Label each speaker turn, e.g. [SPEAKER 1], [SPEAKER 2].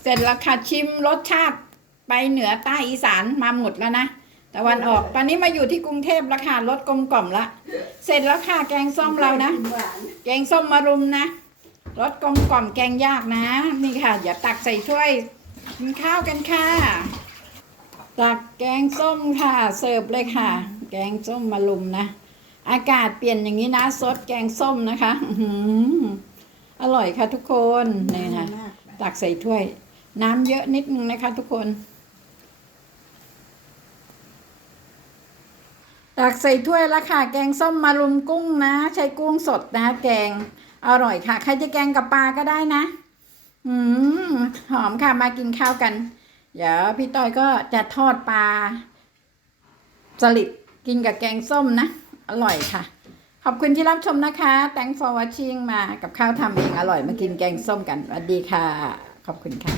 [SPEAKER 1] เสร็จแล้วค่ะชิมรสชาติไปเหนือใต้อีสานมาหมดแล้วนะตะวันออกตอนนี้มาอยู่ที่กรุงเทพแล้วค่ะรสกลมกล่อมละเสร็จแล้วค่ะแกงส้มเรานะแกงส้มมารุมนะรสกลมกล่อมแกงยากนะ นี่ค่ะ อย่าตักใส่ถ้วยกินข้าวกันค่ะ ตักแกงส้มค่ะเสิร์ฟเลยค่ะ แกงส้มมารุมนะอากาศเปลี่ยนอย่างนี้นะซดแกงส้มนะคะอื้อหือร่อยค่ะทุกคนนี่ค่ะตักใส่ถ้วย น้ำเยอะนิดนึงนะคะทุกคน ตักใส่ถ้วยแล้วค่ะ แกงส้มมารุมกุ้งนะ ใช้กุ้งสดนะ แกงอร่อยค่ะ ใครจะแกงกับปลาก็ได้นะ อืมหอมค่ะมากินข้าวกัน เดี๋ยวพี่ต้อยก็จะทอดปลาสลิดกินกับแกงส้มนะ อร่อยค่ะ ขอบคุณที่รับชมนะคะ thanks for watching มากับข้าวทำเองอร่อยมากินแกงส้มกันสวัสดีค่ะ ขอบคุณค่ะ